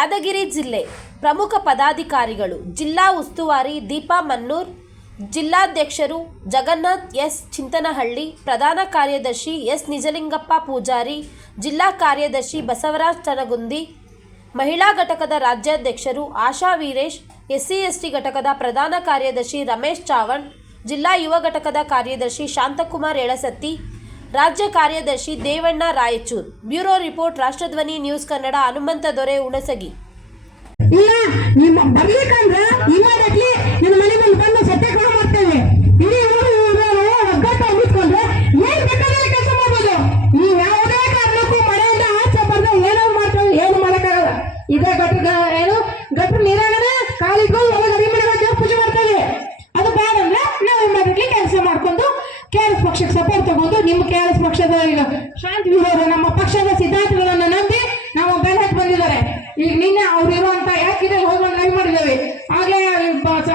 ಯಾದಗಿರಿ ಜಿಲ್ಲೆ ಪ್ರಮುಖ ಪದಾಧಿಕಾರಿಗಳು ಜಿಲ್ಲಾ ಉಸ್ತುವಾರಿ ದೀಪಾ ಮನ್ನೂರ್, ಜಿಲ್ಲಾಧ್ಯಕ್ಷರು ಜಗನ್ನಾಥ್ ಎಸ್ ಚಿಂತನಹಳ್ಳಿ, ಪ್ರಧಾನ ಕಾರ್ಯದರ್ಶಿ ಎಸ್ ನಿಜಲಿಂಗಪ್ಪ ಪೂಜಾರಿ, ಜಿಲ್ಲಾ ಕಾರ್ಯದರ್ಶಿ ಬಸವರಾಜ್ ಚನಗುಂದಿ ಮಹಿಳಾ ಘಟಕದ ರಾಜ್ಯಾಧ್ಯಕ್ಷರು ಆಶಾ ವೀರೇಶ್, ಎಸ್ಸಿ ಎಸ್ಟಿ ಘಟಕದ ಪ್ರಧಾನ ಕಾರ್ಯದರ್ಶಿ ರಮೇಶ್ ಚಾವಣ್, ಜಿಲ್ಲಾ ಯುವ ಘಟಕದ ಕಾರ್ಯದರ್ಶಿ ಶಾಂತಕುಮಾರ್ ಎಳಸತ್ತಿ ರಾಜ್ಯ ಕಾರ್ಯದರ್ಶಿ Devanna Raichur. Bureau report Rashtradhwani news Kannada Hanumantha Dore Hunasagi ಇಲ್ಲ ನಿಮ್ಮ ಬರ್ಲಿಕ್ಕಂದ್ರೆ ಇಮಿಡಿಯೇಟ್ಲಿ ನಿಮ್ಮ ಮನೆ ಮುಂದೆ ಬಂದು ಸತ್ಯಾಗ್ರಹ ಮಾಡ್ತೇವೆ ಇಡೀ ಊರು ಇವರು ಒಗ್ಗಟ್ಟು ಅಂಬಿಸ್ಕೊಂಡ್ರೆ ಏನ್ ಬೇಕಾದ್ರೆ ಕೆಲಸ ಮಾಡ್ಬೋದು ನೀವು ಯಾವುದೇ ಕಾರಣಕ್ಕೂ ಮನೆಯಿಂದ ಆಚೆ ಬರ್ದೆ ಏನೋ ಮಾಡ್ತೇವೆ ಏನು ಮಾಡಕ್ಕಾಗಲ್ಲ ಇದೇ ಗಟ್ರ ಏನು ಗಟ್ರ ನೀರಾಗನ ಕಾಲಿಗೂ ಒಳಗೆ ಅಡಿಮನೆ ಮಾಡಿ ಪೂಜೆ ಮಾಡ್ತೇವೆ ಅದು ಬೇಡ ಅಂದ್ರೆ ನಾವು ಇಮಿಡಿಯೇಟ್ಲಿ ಕೆಲಸ ಮಾಡ್ಕೊಂಡು ಕೆ ಆರ್ ಎಸ್ ಪಕ್ಷಕ್ಕೆ ಸಪೋರ್ಟ್ ತಗೊಂಡು ನಿಮ್ಮ ಕೆ ಆರ್ ಎಸ್ ಪಕ್ಷದ ಈಗ ಶಾಂತಿ ವಿರೋಧ, ನಮ್ಮ ಪಕ್ಷದ ಸಿದ್ಧಾಂತಗಳನ್ನು ನಂಬಿ ನಾವು ಬೆಲೆ ಬಂದಿದ್ದಾರೆ. ಈಗ ನಿನ್ನೆ ಅವ್ರು ಇರುವಂತ ಯಾಕಿದೆ ಹೋಗಿ ಲೈವ್ ಮಾಡಿದ್ದೇವೆ. ಆಗಲೇ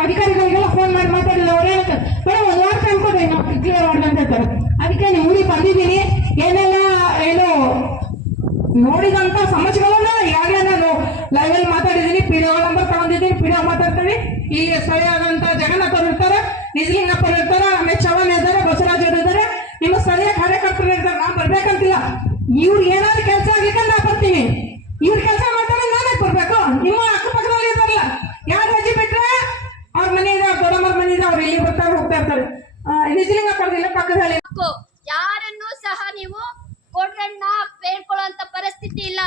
ಅಧಿಕಾರಿಗಳಿಗೆಲ್ಲ ಫೋನ್ ಮಾಡಿ ಮಾತಾಡಿಲ್ಲ ಅವ್ರು ಹೇಳ್ತಾರೆ ಒಂದು ವಾರ ಅನ್ಕೋತೀವಿ ನಾವು ಕ್ಲಿಯರ್ ಅಂತ ಹೇಳ್ತಾರೆ. ಅದಕ್ಕೆ ನೀವು ಊರಿಗೆ ಬಂದಿದ್ದೀನಿ. ಏನೆಲ್ಲ ಏನು ನೋಡಿದಂತ ಸಮಸ್ಯೆಗಳನ್ನ ಈಗಾಗಲೇ ನಾನು ಲೈವ್ ಅಲ್ಲಿ ಮಾತಾಡಿದ್ದೀನಿ. ಪಿಡಿಯೋ ನಂಬರ್ ತಗೊಂಡಿದ್ದೀನಿ. ಪಿಡಿಯೋ ಮಾತಾಡ್ತೀವಿ ಈ ಈಗ ಸ್ಥಳೀಯರಾದಂತ ಜಗನ್ನಾಥ್ ಇರ್ತಾರೆ ನಿಜಲಿಂಗಪ್ಪ ಇರ್ತಾರೆ ಅಮಿತ್ ಚವಾಣ್ ಇದ್ದಾರೆ ಬಸವರಾಜ್ ಅವರು ಇದ್ದಾರೆ ನಿಮ್ಮ ಸ್ಥಳೀಯ ಕಾರ್ಯಕರ್ತರು ಇರ್ತಾರೆ ನಾವು ಬರ್ಬೇಕಂತಿಲ್ಲ ಇವ್ರು ಏನಾದ್ರು ಕೆಲಸ ಆಗ್ಲಿಕ್ಕೆ ನಾ ಬರ್ತೀನಿ. ಇವ್ರ ಕೆಲಸ ಮಾಡ್ತಾರೆ ನಾನೇ ಬರ್ಬೇಕು. ನಿಮ್ಮ ಅಕ್ಕಪಕ್ಕದಲ್ಲಿ ಇರ್ತಾರಲ್ಲ ಯಾರು ರಜೆ ಬಿಟ್ರೆ ಅವ್ರ ಮನೆ ಇದೆ ಅವ್ರ ದೊಡ್ಡಮ್ಮರ ಮನೆ ಇದೆ ಅವ್ರು ಇಲ್ಲಿ ಬರ್ತಾರೆ ಹೋಗ್ತಾ ಇರ್ತಾರೆ. ನಿಜಲಿಂಗ ನಿಜಲಿಂಗಪ್ಪ ಪಕ್ಕದಲ್ಲಿ ಯಾರನ್ನೂ ಸಹ ನೀವು ಕೊಡ್ರನ್ನ ಬೇಡ್ಕೊಳ್ಳುವಂತ ಪರಿಸ್ಥಿತಿ ಇಲ್ಲ.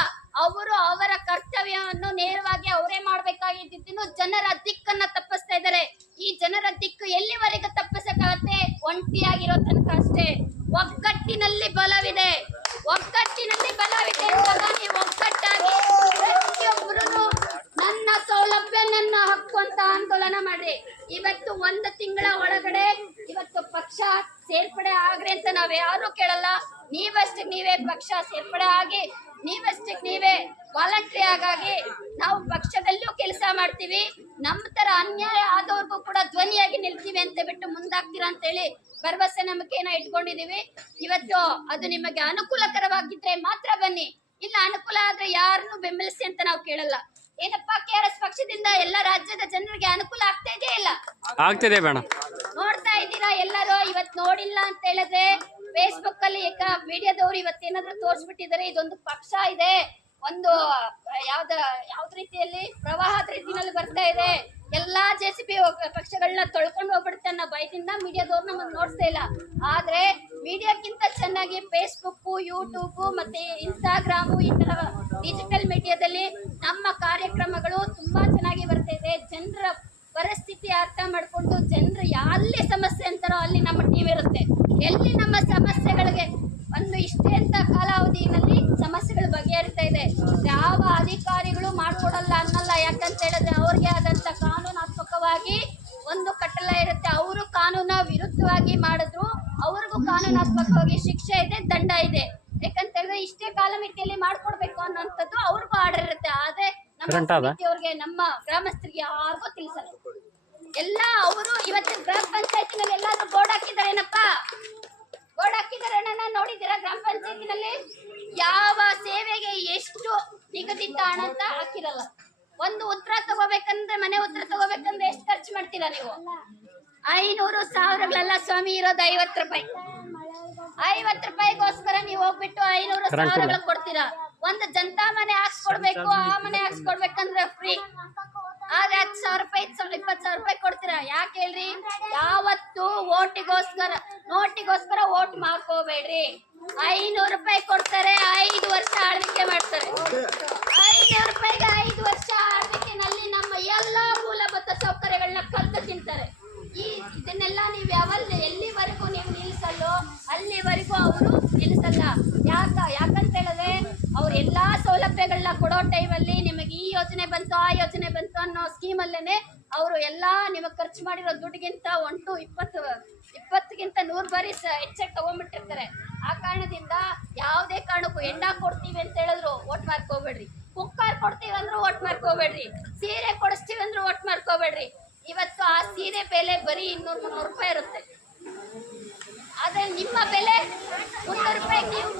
ಅವರು ಅವರ ಕರ್ತವ್ಯವನ್ನು ನೇರವಾಗಿ ಅವರೇ ಮಾಡ್ಬೇಕಾಗಿದ್ದು ಜನರ ದಿಕ್ಕನ್ನ ತಪ್ಪಿಸ್ತಾ ಇದ್ದಾರೆ ಈ ಜನರ ದಿಕ್ಕು ಎಲ್ಲಿವರೆಗೂ ತಪ್ಪಿಸಕ್ಕಾಗತ್ತೆ ಒಂಟಿಯಾಗಿರೋ ತನಕ ಅಷ್ಟೇ ಒಗ್ಗಟ್ಟಿನಲ್ಲಿ ಬಲವಿದೆ ಒಗ್ಗಟ್ಟಿನಲ್ಲಿ ಬಲವಿದೆ ಅಂದಾಗ ನೀವು ಒಗ್ಗಟ್ಟಾಗಿ ಪ್ರತಿಯೊಬ್ಬರು ನನ್ನ ಸೌಲಭ್ಯ ನನ್ನ ಹಕ್ಕು ಅಂತ ಆಂದೋಲನ ಮಾಡ್ರಿ ಇವತ್ತು ಒಂದು ತಿಂಗಳ ಒಳಗಡೆ ಇವತ್ತು ಪಕ್ಷ ಸೇರ್ಪಡೆ ಆಗ್ರಿ ಅಂತ ನಾವ್ ಯಾರು ಕೇಳಲ್ಲ. ನೀವಷ್ಟಕ್ಕೆ ನೀವೇ ಪಕ್ಷ ಸೇರ್ಪಡೆ ಆಗಿ ನೀವಷ್ಟಕ್ಕೆ ನೀವೇ ವಾಲಂಟ್ರಿ ಆಗಾಗಿ ನಾವು ಪಕ್ಷದಲ್ಲೂ ಕೆಲಸ ಮಾಡ್ತೀವಿ. ನಮ್ಮ ತರ ಅನ್ಯಾಯ ಆದವ್ರಿಗೂ ಕೂಡ ಧ್ವನಿಯಾಗಿ ನಿಲ್ತೀವಿ ಅಂತ ಬಿಟ್ಟು ಮುಂದಾಗ್ತೀರಾ ಅಂತ ಹೇಳಿ ಭರವಸೆ ನಂಬಿಕೆನ ಇಟ್ಕೊಂಡಿದೀವಿ. ಇವತ್ತು ಅದು ನಿಮಗೆ ಅನುಕೂಲಕರವಾಗಿದ್ರೆ ಮಾತ್ರ ಬನ್ನಿ. ಇಲ್ಲ ಅನುಕೂಲ ಆದ್ರೆ ಯಾರನ್ನು ಬೆಂಬಲಿಸಿ ಅಂತ ನಾವು ಕೇಳಲ್ಲ. ಏನಪ್ಪಾ ಕೆ ಆರ್ ಎಸ್ ಪಕ್ಷದಿಂದ ಎಲ್ಲ ರಾಜ್ಯದ ಜನರಿಗೆ ಅನುಕೂಲ ಆಗ್ತಾ ಇದೆಯಾ ಇಲ್ಲ? ಆಗ್ತಿದೆ ಬೇಡ. ನೋಡ್ತಾ ಇದ್ದೀರಾ ಎಲ್ಲರೂ? ಇವತ್ ನೋಡಿಲ್ಲ ಅಂತ ಹೇಳಿದ್ರೆ ಫೇಸ್ಬುಕ್ ಅಲ್ಲಿ ಮೀಡಿಯಾದವರು ಇವತ್ತೇನಾದ್ರೂ ತೋರಿಸ್ಬಿಟ್ಟಿದ್ದಾರೆ. ಇದೊಂದು ಪಕ್ಷ ಇದೆ. ಒಂದು, ಯಾವ್ದ ಯಾವ್ದ ರೀತಿಯಲ್ಲಿ ಪ್ರವಾಹದ ರೀತಿನಲ್ಲಿ ಬರ್ತಾ ಇದೆ. ಎಲ್ಲಾ ಜೆ ಸಿ ಪಿ ಪಕ್ಷಗಳನ್ನ ತೊಳ್ಕೊಂಡು ಹೋಗ್ಬಿಡುತ್ತೆ ಅನ್ನೋ ಭಯದಿಂದ ಮೀಡಿಯಾದವ್ರು ನಮ್ಮನ್ನ ನೋಡ್ತಾ ಇಲ್ಲ. ಆದ್ರೆ ಮೀಡಿಯಾಕ್ಕಿಂತ ಚೆನ್ನಾಗಿ ಫೇಸ್ಬುಕ್ ಯೂಟ್ಯೂಬ್ ಮತ್ತೆ ಇನ್ಸ್ಟಾಗ್ರಾಮು ಈ ತರ ಡಿಜಿಟಲ್ ಮೀಡಿಯಾದಲ್ಲಿ ನಮ್ಮ ಕಾರ್ಯಕ್ರಮಗಳು ತುಂಬಾ ಚೆನ್ನಾಗಿ ಬರ್ತಾ ಇದೆ. ಜನರ ಪರಿಸ್ಥಿತಿ ಅರ್ಥ ಮಾಡ್ಕೊಂಡು ಜನರು ಎಲ್ಲಿ ಸಮಸ್ಯೆ ಅಂತಾರೋ ಅಲ್ಲಿ ನಮ್ಮ ಟೀಮ್ ಇರುತ್ತೆ. ಎಲ್ಲಿ ನಮ್ಮ ಸಮಸ್ಯೆಗಳಿಗೆ ಒಂದು ಇಷ್ಟೇ ಅಂತ ಕಾಲಾವಧಿನಲ್ಲಿ ಸಮಸ್ಯೆಗಳು ಬಗೆಹರಿತಾ ಇದೆ. ಯಾವ ಅಧಿಕಾರಿಗಳು ಮಾಡ್ಕೊಡಲ್ಲ ಅನ್ನಲ್ಲ. ಯಾಕಂತ ಹೇಳಿದ್ರೆ ಅವ್ರಿಗೆ ಆದಂತ ಕಾನೂನಾತ್ಮಕವಾಗಿ ಒಂದು ಕಟ್ಟಲ ಇರುತ್ತೆ. ಅವರು ಕಾನೂನ ವಿರುದ್ಧವಾಗಿ ಮಾಡಿದ್ರು. ಅವ್ರಿಗೂ ಕಾನೂನಾತ್ಮಕವಾಗಿ ಶಿಕ್ಷೆ ಇದೆ ದಂಡ ಇದೆ. ಯಾಕಂತ ಹೇಳಿದ್ರೆ ಇಷ್ಟೇ ಕಾಲಮಿತಿಯಲ್ಲಿ ಮಾಡ್ಕೊಡ್ಬೇಕು ಅನ್ನೋಂಥದ್ದು ಅವ್ರಿಗೂ ಆರ್ಡರ್ ಇರುತ್ತೆ. ಆದ್ರೆ ನಮ್ಮ ಅವ್ರಿಗೆ? ನಮ್ಮ ಗ್ರಾಮಸ್ಥರಿಗೆ ಯಾರಿಗೂ ತಿಳಿಸಲ್ಲ. ಎಲ್ಲ ಅವರು ಇವತ್ತಿನ ಗ್ರಾಮ ಪಂಚಾಯತಿನಲ್ಲಿ ಎಲ್ಲಾದ್ರೂ ಬೋರ್ಡ್ ಹಾಕಿದಾರೇನಪ್ಪ ಬೋರ್ಡ್ ಹಾಕಿದಾರೆ ಅಣ್ಣ ನೋಡಿದ್ದೀರಾ ಗ್ರಾಮ ಪಂಚಾಯತಿನಲ್ಲಿ? ಯಾವ ಸೇವೆಗೆ ಎಷ್ಟು ನಿಗದಿತ ಹಣ ಅಂತ ಹಾಕಿರಲ್ಲ. ಒಂದು ಉತ್ತರ ತಗೋಬೇಕಂದ್ರೆ ಮನೆ ಉತ್ತರ ತಗೋಬೇಕಂದ್ರೆ ಎಷ್ಟು ಖರ್ಚು ಮಾಡ್ತೀರಾ ನೀವು? ಐನೂರು ಸಾವಿರಗಳೆಲ್ಲ ಸ್ವಾಮಿ ಇರೋದು ಐವತ್ತು ರೂಪಾಯಿ. ಐವತ್ತು ರೂಪಾಯಿಗೋಸ್ಕರ ನೀವು ಹೋಗ್ಬಿಟ್ಟು ಐನೂರು Current ಸಾವಿರಗಳು ಕೊಡ್ತೀರಾ? ಒಂದು ಜನತಾ ಮನೆ ಹಾಕ್ಸ್ಕೊಡ್ಬೇಕು ಆ ಮನೆ ಹಾಕ್ಸ್ಕೊಡ್ಬೇಕಂದ್ರೆ ಫ್ರೀ ಆದ್ರೆ ಹತ್ತು ಸಾವಿರ ರೂಪಾಯಿ ಐದು ಸಾವಿರ ಇಪ್ಪತ್ತು ಸಾವಿರ ರೂಪಾಯಿ ಕೊಡ್ತೀರಾ? ಯಾಕೆ ಹೇಳ್ರಿ? ಯಾವತ್ತು ಓಟಿಗೋಸ್ಕರ ನೋಟಿಗೋಸ್ಕರ ಓಟ್ ಮಾಡ್ಕೋಬೇಡ್ರಿ. ಐನೂರು ರೂಪಾಯಿ ಕೊಡ್ತಾರೆ ಐದು ವರ್ಷ ಆಳ್ವಿಕೆ ಮಾಡ್ತಾರೆ. ಐನೂರು ರೂಪಾಯಿಗೆ ಐದು ವರ್ಷ ಆಳ್ವಿಕೆನಲ್ಲಿ ನಮ್ಮ ಎಲ್ಲಾ ಮೂಲಭೂತ ಸೌಕರ್ಯಗಳನ್ನ ಕಲ್ತು ತಿಂತಾರೆ. ಈ ಇದನ್ನೆಲ್ಲ ನೀವು ಯಾವಲ್ಲಿ ಎಲ್ಲಿವರೆಗೂ ನೀವು ನಿಲ್ಲಿಸಲ್ಲೋ ಅಲ್ಲಿವರೆಗೂ ಅವರು ನಿಲ್ಲಿಸಲ್ಲ ಯಾಕ ಯಾಕಂತ ಹೇಳಿದ್ರೆ ಅವ್ರ ಎಲ್ಲಾ ಸೌಲಭ್ಯಗಳನ್ನ ಕೊಡೋ ಟೈಮಲ್ಲಿ ನಿಮಗೆ ಈ ಯೋಜನೆ ಬಂತು ಆ ಯೋಜನೆ ಬಂತು ಅನ್ನೋ ಸ್ಕೀಮಲ್ಲೇನೆ ಅವರು ಎಲ್ಲಾ ನಿಮಗೆ ಖರ್ಚು ಮಾಡಿರೋ ದುಡ್ಡಿಗಿಂತ ಒಂಟು ಇಪ್ಪತ್ತು, ಇಪ್ಪತ್ತಕ್ಕಿಂತ ನೂರು ಬಾರಿ ಸ ಹೆಚ್ಚಾಗಿ ತಗೊಂಡ್ಬಿಟ್ಟಿರ್ತಾರೆ ಆ ಕಾರಣದಿಂದ ಯಾವುದೇ ಕಾರಣಕ್ಕೂ ಹೆಂಡ ಕೊಡ್ತೀವಿ ಅಂತ ಹೇಳಿದ್ರು ಓಟ್ ಮಾಡ್ಕೋಬೇಡ್ರಿ ಕುಕ್ಕರ್ ಕೊಡ್ತೀವಿ ಅಂದ್ರೂ ಓಟ್ ಮಾಡ್ಕೋಬೇಡ್ರಿ ಸೀರೆ ಕೊಡಿಸ್ತೀವಿ ಅಂದ್ರೂ ಓಟ್ ಮಾಡ್ಕೋಬೇಡ್ರಿ ಇವತ್ತು ಆ ಸೀರೆ ಬೆಲೆ ಬರೀ ಇನ್ನೂರು ಮುನ್ನೂರು ರೂಪಾಯಿ ಇರುತ್ತೆ. ಆದರೆ ನಿಮ್ಮ ಬೆಲೆ ಮುನ್ನೂರು ರೂಪಾಯಿ ನೀವು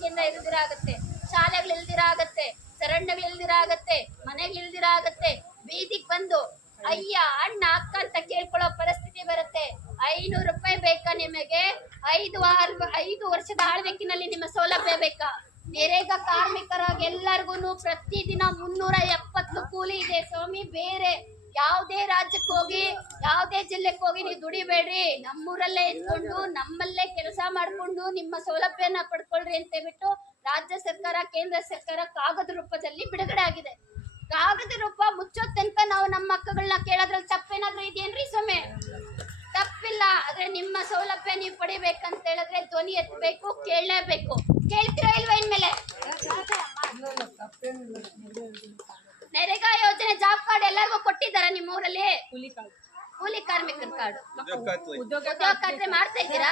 ಕೇಂದ್ರ ಇಲ್ದಿರ ಆಗತ್ತೆ ಶಾಲೆಗಳು ಇಲ್ದಿರ ಆಗತ್ತೆ ಚರಂಡಿಗಳು ಇಲ್ದಿರ ಆಗತ್ತೆ ಮನೆಗಳು ಇಲ್ದಿರ ಆಗತ್ತೆ ಬೀದಿಗೆ ಬಂದು, ಅಯ್ಯ, ಅಣ್ಣ, ಅಕ್ಕ ಅಂತ ಕೇಳ್ಕೊಳ್ಳೋ ಪರಿಸ್ಥಿತಿ ಬರುತ್ತೆ. ಐನೂರು ರೂಪಾಯಿ ಬೇಕಾ ನಿಮಗೆ? ಐದು ವಾರ ಐದು ವರ್ಷದ ಆಳ್ವಿಕಿನಲ್ಲಿ ನಿಮ್ಮ ಸೌಲಭ್ಯ ಬೇಕಾ? ನೆರೆಗ ಕಾರ್ಮಿಕರಾಗಿ ಎಲ್ಲರಿಗೂ ಪ್ರತಿದಿನ ಮುನ್ನೂರ ಎಪ್ಪತ್ತು ಕೂಲಿ ಇದೆ. ಸ್ವಾಮಿ, ಬೇರೆ ಯಾವುದೇ ರಾಜ್ಯಕ್ಕೆ ಹೋಗಿ, ಯಾವುದೇ ಜಿಲ್ಲೆಗೆ ಹೋಗಿ ನೀವು ದುಡಿಬೇಡ್ರಿ. ನಮ್ಮೂರಲ್ಲೇ ಇದ್ಕೊಂಡು, ನಮ್ಮಲ್ಲೇ ಕೆಲಸ ಮಾಡಿಕೊಂಡು, ನಿಮ್ಮ ಸೌಲಭ್ಯನ ಪಡ್ಕೊಳ್ರಿ ಅಂತ ಹೇಳ್ಬಿಟ್ಟು ರಾಜ್ಯ ಸರ್ಕಾರ, ಕೇಂದ್ರ ಸರ್ಕಾರ ಕಾಗದ ರೂಪದಲ್ಲಿ ಬಿಡುಗಡೆ ಆಗಿದೆ. ಕಾಗದ ರೂಪ ಮುಚ್ಚೋ ತನಕ ನಾವು ನಮ್ಮ ಹಕ್ಕುಗಳನ್ನ ಕೇಳೋದ್ರಲ್ಲಿ ತಪ್ಪೇನಾದ್ರೂ ಇದೆಯೇನ್ರಿ ಸೊಮೆ ತಪ್ಪಿಲ್ಲ. ಆದ್ರೆ ನಿಮ್ಮ ಸೌಲಭ್ಯ ನೀವು ಪಡಿಬೇಕಂತ ಹೇಳಿದ್ರೆ ಧ್ವನಿ ಎತ್ತಬೇಕು, ಕೇಳಲೇಬೇಕು. ಕೇಳ್ತೀರಾ ಇಲ್ವಾ ಇನ್ಮೇಲೆ? ನರೇಗಾ ಯೋಜನೆ ಜಾಬ್ ಕಾರ್ಡ್ ಎಲ್ಲರಿಗೂ ಕೊಟ್ಟಿದ್ದಾರ ನಿಮ್ಮ ಊರಲ್ಲಿ ಕೂಲಿ ಕಾರ್ಮಿಕರ ಕಾರ್ಡ್ ಉದ್ಯೋಗ ಖಾತ್ರಿ ಮಾಡ್ತಾ ಇದ್ದೀರಾ